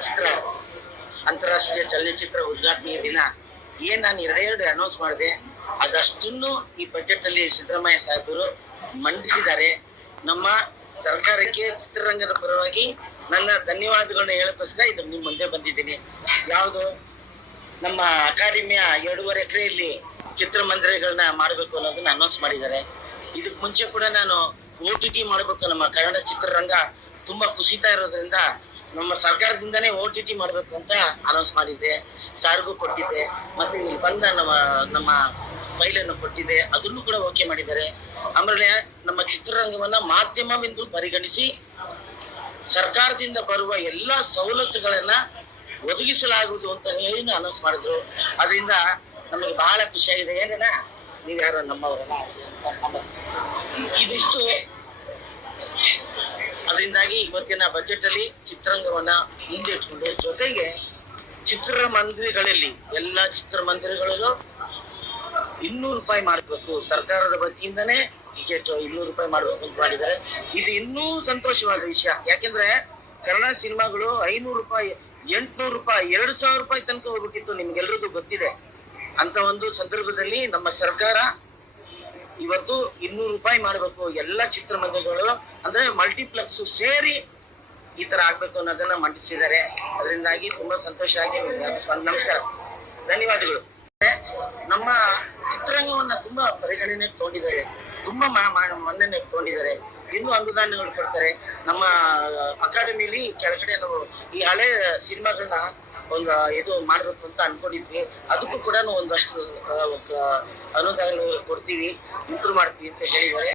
ಚಿತ್ರ, ಅಂತಾರಾಷ್ಟ್ರೀಯ ಚಲನಚಿತ್ರ ಉದ್ಘಾಟನೆಯ ದಿನ. ಏನ್ ನಾನು ಎರಡು ಅನೌನ್ಸ್ ಮಾಡಿದೆ, ಅದಷ್ಟನ್ನು ಈ ಬಜೆಟ್ ಅಲ್ಲಿ ಸಿದ್ದರಾಮಯ್ಯ ಸಾಹೇಬರು ಮಂಡಿಸಿದ್ದಾರೆ. ನಮ್ಮ ಸರ್ಕಾರಕ್ಕೆ ಚಿತ್ರರಂಗದ ಪರವಾಗಿ ನನ್ನ ಧನ್ಯವಾದಗಳನ್ನ ಹೇಳಕ್ಕೋಸ್ಕರ ಇದು ನಿಮ್ಮ ಮುಂದೆ ಬಂದಿದ್ದೀನಿ. ಯಾವುದು? ನಮ್ಮ ಅಕಾಡೆಮಿಯ ಎರಡೂವರೆ ಎಕರೆಯಲ್ಲಿ ಚಿತ್ರಮಂದಿರಗಳನ್ನ ಮಾಡಬೇಕು ಅನ್ನೋದನ್ನ ಅನೌನ್ಸ್ ಮಾಡಿದ್ದಾರೆ. ಇದಕ್ಕೆ ಮುಂಚೆ ಕೂಡ ನಾನು ಓ ಟಿ ಟಿ ಮಾಡಬೇಕು ನಮ್ಮ ಕನ್ನಡ ಚಿತ್ರರಂಗ ತುಂಬಾ ಕುಸಿತಾ ಇರೋದ್ರಿಂದ ನಮ್ಮ ಸರ್ಕಾರದಿಂದನೇ ಓ ಟಿ ಟಿ ಮಾಡಬೇಕು ಅಂತ ಅನೌನ್ಸ್ ಮಾಡಿದ್ದೆ. ಸಾರ್ಗೂ ಕೊಟ್ಟಿದ್ದೆ. ಮತ್ತೆ ಇಲ್ಲಿ ಬಂದ ನಮ್ಮ ನಮ್ಮ ಫೈಲನ್ನು ಕೊಟ್ಟಿದ್ದೆ. ಅದನ್ನು ಕೂಡ ಓಕೆ ಮಾಡಿದ್ದಾರೆ. ಆಮೇಲೆ ನಮ್ಮ ಚಿತ್ರರಂಗವನ್ನ ಮಾಧ್ಯಮವೆಂದು ಪರಿಗಣಿಸಿ ಸರ್ಕಾರದಿಂದ ಬರುವ ಎಲ್ಲ ಸವಲತ್ತುಗಳನ್ನ ಒದಗಿಸಲಾಗುವುದು ಅಂತ ಹೇಳಿ ಅನೌನ್ಸ್ ಮಾಡಿದ್ರು. ಅದರಿಂದ ನಮಗೆ ಬಹಳ ಖುಷಿಯಾಗಿದೆ ಏನೇನ ನೀವು ಯಾರು ನಮ್ಮವರಲ್ಲ ಇದಿಷ್ಟು. ಅದರಿಂದಾಗಿ ಇವತ್ತಿನ ಬಜೆಟ್ ಅಲ್ಲಿ ಚಿತ್ರರಂಗವನ್ನ ಮುಂದಿಟ್ಕೊಂಡು ಜೊತೆಗೆ ಚಿತ್ರಮಂದಿರಗಳಲ್ಲಿ ಎಲ್ಲ ಚಿತ್ರಮಂದಿರಗಳಲ್ಲೂ ಇನ್ನೂರು ರೂಪಾಯಿ ಮಾಡಬೇಕು. ಸರ್ಕಾರದ ವತಿಯಿಂದನೇ ಟಿಕೆಟ್ ಇನ್ನೂರು ರೂಪಾಯಿ ಮಾಡಬೇಕು ಅಂತ ಮಾಡಿದ್ದಾರೆ. ಇದು ಇನ್ನೂ ಸಂತೋಷವಾದ ವಿಷಯ. ಯಾಕೆಂದ್ರೆ ಕನ್ನಡ ಸಿನಿಮಾಗಳು ಐನೂರು ರೂಪಾಯಿ, ಎಂಟ್ನೂರು ರೂಪಾಯಿ, ಎರಡು ಸಾವಿರ ರೂಪಾಯಿ ತನಕ ಹೋಗ್ಬಿಟ್ಟಿತ್ತು. ನಿಮ್ಗೆಲ್ರಿಗೂ ಗೊತ್ತಿದೆ. ಅಂತ ಒಂದು ಸಂದರ್ಭದಲ್ಲಿ ನಮ್ಮ ಸರ್ಕಾರ ಇವತ್ತು ಇನ್ನೂರು ರೂಪಾಯಿ ಮಾಡಬೇಕು. ಎಲ್ಲ ಚಿತ್ರಮಂದಿರಗಳು ಅಂದ್ರೆ ಮಲ್ಟಿಪ್ಲೆಕ್ಸ್ ಸೇರಿ ಈ ತರ ಆಗ್ಬೇಕು ಅನ್ನೋದನ್ನ ಮಂಡಿಸಿದ್ದಾರೆ. ಅದರಿಂದಾಗಿ ತುಂಬಾ ಸಂತೋಷ ಆಗಿ ನಮಸ್ಕಾರ. ಧನ್ಯವಾದಗಳು. ನಮ್ಮ ಚಿತ್ರರಂಗವನ್ನ ತುಂಬಾ ಪರಿಗಣನೆ ತಗೊಂಡಿದ್ದಾರೆ. ತುಂಬಾ ಮನ್ನಣೆ ತಗೊಂಡಿದ್ದಾರೆ. ಇನ್ನೂ ಅನುದಾನಗಳು ಕೊಡ್ತಾರೆ. ನಮ್ಮ ಅಕಾಡೆಮಿಲಿ ಕೆಳಗಡೆ ನಾವು ಈ ಹಳೆ ಸಿನಿಮಾಗಳನ್ನ ಒಂದು ಇದು ಮಾಡ್ಬೇಕು ಅಂತ ಅನ್ಕೊಂಡಿದ್ವಿ. ಅದಕ್ಕೂ ಕೂಡ ಒಂದಷ್ಟು ಅನುದಾನ ಕೊಡ್ತೀವಿ ಇಂಪ್ರೂವ್ ಮಾಡ್ತೀವಿ ಅಂತ ಹೇಳಿದ್ದಾರೆ.